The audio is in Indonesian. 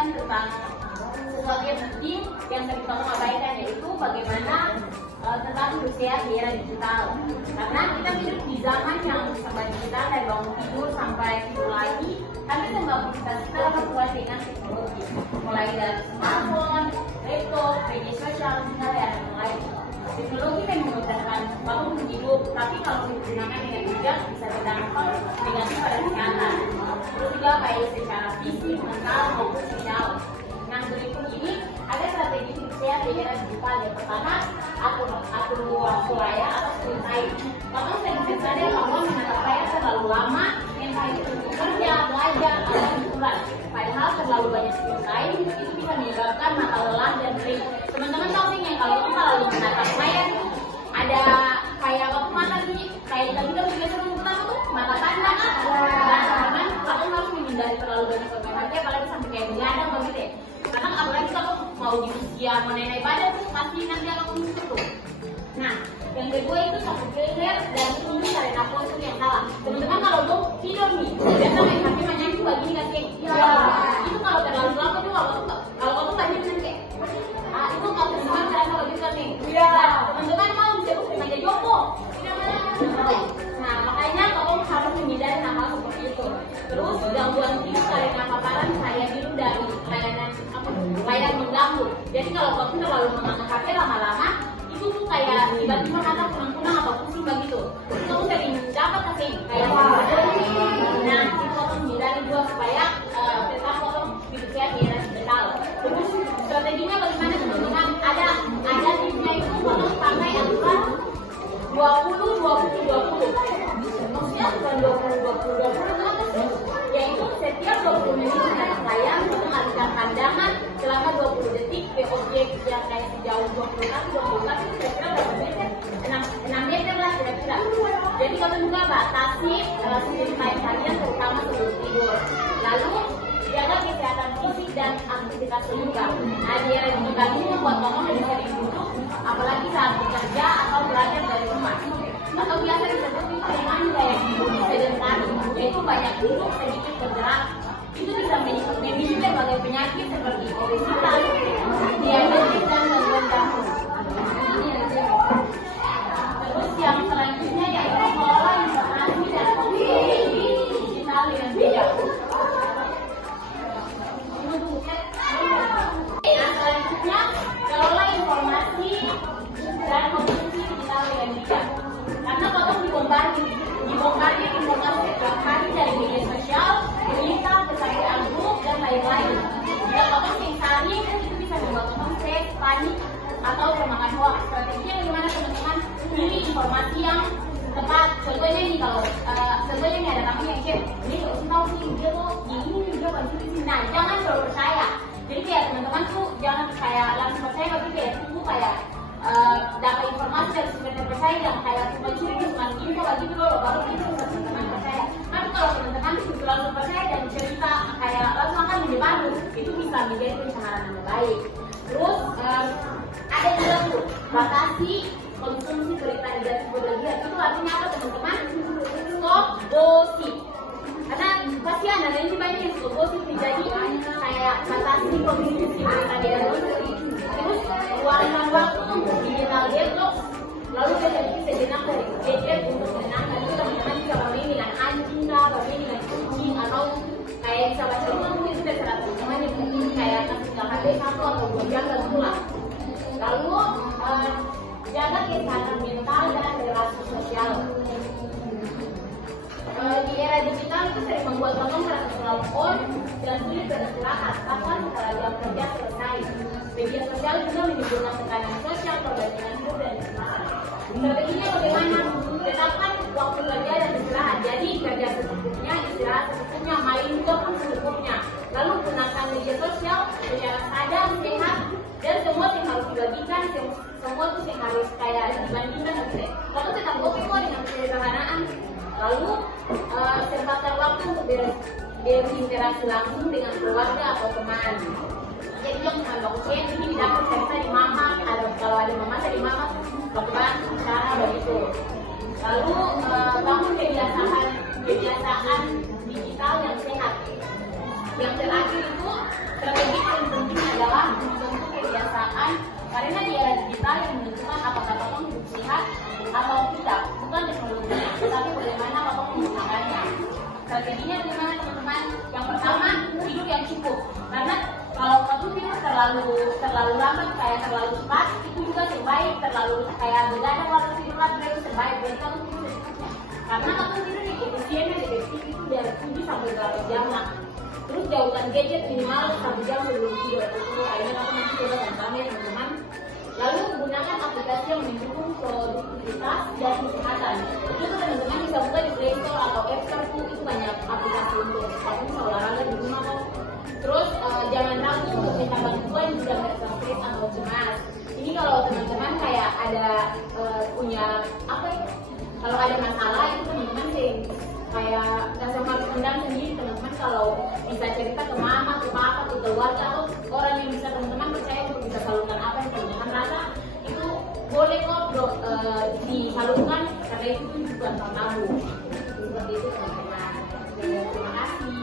menyampaikan tentang sesuatu yang penting yang sering kamu abaikan, yaitu bagaimana tentang hidup sehat di era digital. Karena kita hidup di zaman yang serba digital, dari bangun tidur sampai tidur lagi, kami semua aktivitas kita lakukan dengan teknologi, mulai dari smartphone, laptop, media sosial, hingga yang lain. Teknologi memang memudahkan bangun hidup, tapi kalau digunakan dengan bijak bisa berdampak negatif pada kesehatan. Terus juga baik secara fisik, mental, maupun sosial. Nah, berikut ini ada strategi hidup sehat di era digital. Yang pertama, atur waktu layar atau screen time. Kamu sering tersadar bahwa menatap layar terlalu lama, yang baik untuk kerja, belajar, atau hiburan. Padahal terlalu banyak screen time itu bisa menyebabkan mata lelah dan kering. Teman-teman tahu nggak kalau kita lalu menatap layar itu ada kayak waktu mata gini, kayak kita juga sering pertama tuh mata tanda kan? Dan teman-teman, kamu harus menghindari terlalu banyak pegang HP, apalagi sampai kayak begadang begitu ya. Karena apalagi kalau mau di usia mengenai ibadah tuh pasti nanti akan muncul tuh. Nah, yang kedua itu satu trailer dan tunggu karena postur yang salah. Teman-teman kalau mau tidur nih, biasa main HP mainnya itu begini kan sih? Ya. Itu kalau terlalu lama tuh kalau kamu banyak nanti kayak itu kalau teman-teman terasa begitu kan nih? Ya. Teman-teman mau bisa remaja jompo. Nah, makanya kamu harus menghindari hal-hal seperti itu. Terus gangguan tidur karena paparan saya biru dari layar mengganggu. Jadi kalau kamu terlalu mengangkat HP lama-lama, itu tuh kayak tiba-tiba mata kunang-kunang atau pusing begitu. Terus kamu sering dapat kasih kayak nah, itu kamu menghindari juga supaya tetap potong hidup sehat di era digital. Terus strateginya bagaimana teman-teman? Ada tipsnya itu kamu pakai aturan 20-20-20. Maksudnya bukan 20-20-20, yaitu setiap 20 menit menatap layar mengalihkan pandangan selama 20 detik ke objek yang kayak sejauh 20 kaki kira-kira berapa meter? 6 meter lah kira-kira. Jadi kamu juga batasi screen time kalian terutama sebelum tidur. Lalu jaga kesehatan fisik dan aktivitas juga. Nah, di era digital ini membuat kamu lebih sering duduk, apalagi saat bekerja atau belajar dari rumah. Atau biasa disebut dengan gaya hidup sedentari, yaitu banyak duduk sedikit bergerak. Itu bisa memicu berbagai penyakit seperti obesitas, diabetes, dan gangguan jantung. Terus yang selanjutnya yaitu mengelola informasi dan komunikasi digital dengan bijak. Nah, selanjutnya kelola informasi dan komunikasi digital dengan bijak. Karena kalau dibombardir informasi setiap hari dari media sosial, berita, pesan grup, dan lain-lain. Jika kamu sering itu bisa membuat kamu stres, panik, atau termakan hoax. Strateginya bagaimana teman-teman? Pilih informasi yang tepat. Contohnya nih kalau contohnya nih ada kamu yang share, ini kalau tahu sih dia tuh ini dia konsumsi. Nah, jangan terlalu percaya. Jadi kayak teman-teman tuh jangan kayak langsung percaya, tapi kayak tunggu kayak dapat informasi dari sumber terpercaya yang kayak mencuri cuma info begitu dulu baru itu teman-teman percaya. Tapi kalau teman-teman itu langsung percaya dan cerita kayak langsung akan menyebar, itu bisa menjadi pencemaran nama baik. Terus ada juga tuh batasi konsumsi berita negatif berlebihan. Itu artinya apa teman-teman? Stop gosip. Karena pasti ada ini banyak yang stop gosip, jadi kayak batasi konsumsi berita negatif. Terus keluarkan waktu untuk digital detox, lalu berhenti sejenak dari gadget untuk menenangkan. Itu teman-teman bisa bermain dengan anjing, bermain dengan kucing, atau kayak bisa baca buku. Itu terserah teman-teman yang mungkin kayak kasih HP 1 atau 2 jam dan pulang. Lalu jaga kesehatan mental dan relasi sosial. Di era digital itu sering membuat kamu merasa selalu on dan sulit beristirahat bahkan setelah jam kerja selesai. Media sosial juga menimbulkan tekanan sosial, perbandingan hidup dan kecemasan. Strateginya bagaimana? Tetapkan waktu kerja dan istirahat. Jadi kerja secukupnya, istirahat secukupnya, main juga pun secukupnya. Lalu gunakan media sosial secara sadar, sehat, dan semua yang harus dibagikan, semua itu yang harus kayak dibandingkan. Kamu tetap oke kok dengan kesederhanaan. Lalu sempatkan waktu untuk berinteraksi langsung dengan keluarga atau teman. Jadi jangan cuma baku chat, ini dapat cerita di mama, kalau ada mama dari mama, lakukan cara begitu. Lalu bangun kebiasaan digital yang sehat. Yang terakhir itu strategi terlalu lambat kayak terlalu cepat itu juga terbaik, terlalu kayak begadang waktu tidur itu terbaik. Jadi kamu tidur secukupnya, karena kamu tidur di usianya efektif itu dari 7 sampai 8 jam lah. Terus jauhkan gadget minimal 1 jam sebelum tidur. Itu akhirnya kamu nanti coba sama ya teman-teman. Lalu gunakan aplikasi yang mendukung produktivitas dan kesehatan. Itu teman-teman bisa buka di Play Store atau App Store tuh, itu banyak aplikasi untuk kamu bisa olahraga di rumah kok. Terus jangan ragu untuk minta bantuan jika merasa stres atau cemas. Ini kalau teman-teman kayak ada punya apa ya? Kalau ada masalah itu teman-teman sih kayak langsung harus pendam sendiri. Teman-teman kalau bisa cerita ke mama, ke papa, ke keluarga atau orang yang bisa teman-teman percaya untuk bisa salurkan apa yang teman-teman rasa, itu boleh kok disalurkan karena itu bukan tabu. Seperti itu teman-teman. Terima kasih.